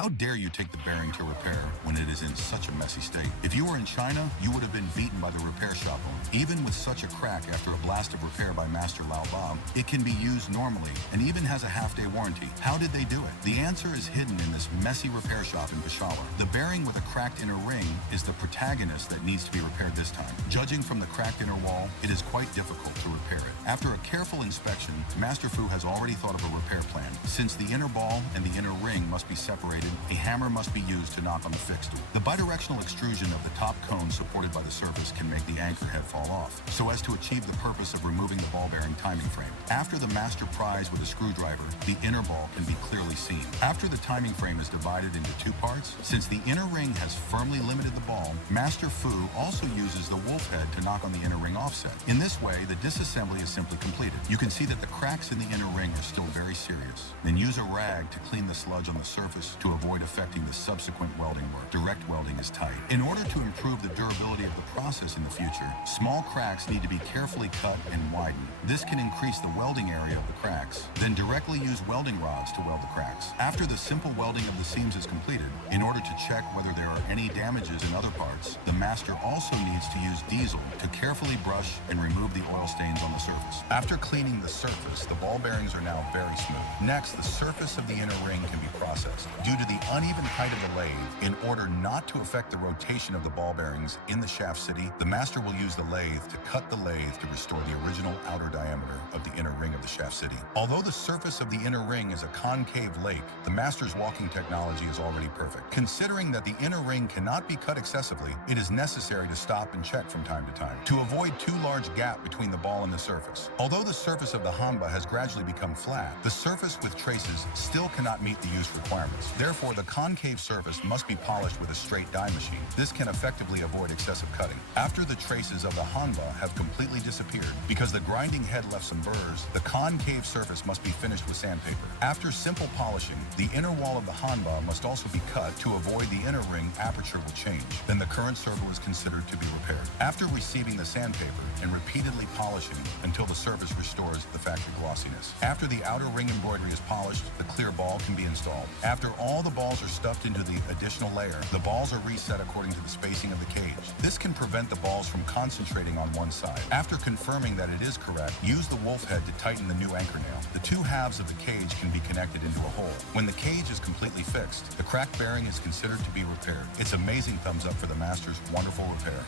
How dare you take the bearing to repair when it is in such a messy state? If you were in China, you would have been beaten by the repair shop owner. Even with such a crack after a blast of repair by Master Lao Bao, it can be used normally and even has a half-day warranty. How did they do it? The answer is hidden in this messy repair shop in Peshawar. The bearing with a cracked inner ring is the protagonist that needs to be repaired this time. Judging from the cracked inner wall, it is quite difficult to repair it. After a careful inspection, Master Fu has already thought of a repair plan. Since the inner ball and the inner ring must be separated, a hammer must be used to knock on the fixed tool. The bidirectional extrusion of the top cone supported by the surface can make the anchor head fall off, so as to achieve the purpose of removing the ball bearing timing frame. After the master pries with a screwdriver, the inner ball can be clearly seen. After the timing frame is divided into two parts, since the inner ring has firmly limited the ball, Master Fu also uses the wolf head to knock on the inner ring offset. In this way, the disassembly is simply completed. You can see that the cracks in the inner ring are still very serious. Then use a rag to clean the sludge on the surface to avoid affecting the subsequent welding work. Direct welding is tight. In order to improve the durability of the process in the future, small cracks need to be carefully cut and widened. This can increase the welding area of the cracks. Then directly use welding rods to weld the cracks. After the simple welding of the seams is completed, in order to check whether there are any damages in other parts, the master also needs to use diesel to carefully brush and remove the oil stains on the surface. After cleaning the surface, the ball bearings are now very smooth. Next, the surface of the inner ring can be processed. Due to the uneven height of the lathe, in order not to affect the rotation of the ball bearings in the shaft city, the master will use the lathe to cut the lathe to restore the original outer diameter of the inner ring of the shaft city. Although the surface of the inner ring is a concave lake, the master's walking technology is already perfect. Considering that the inner ring cannot be cut excessively, it is necessary to stop and check from time to time to avoid too large gap between the ball and the surface. Although the surface of the Hanba has gradually become flat, the surface with traces still cannot meet the use requirements. Therefore, the concave surface must be polished with a straight die machine. This can effectively avoid excessive cutting. After the traces of the Hanba have completely disappeared, because the grinding head left some burrs, the concave surface must be finished with sandpaper. After simple polishing, the inner wall of the Hanba must also be cut to avoid the inner ring aperture will change. Then the current circle is considered to be repaired. After receiving the sandpaper and repeatedly polishing until the surface restores the factory glossiness. After the outer ring embroidery is polished, the clear ball can be installed. After all the balls are stuffed into the additional layer, the balls are reset according to the spacing of the cage. This can prevent the balls from concentrating on one side. After confirming that it is correct, use the wolf head to tighten the new anchor nail. The two halves of the cage can be connected into a hole. When the cage is completely fixed, the cracked bearing is considered to be repaired. It's amazing thumbs up for the master's wonderful repair.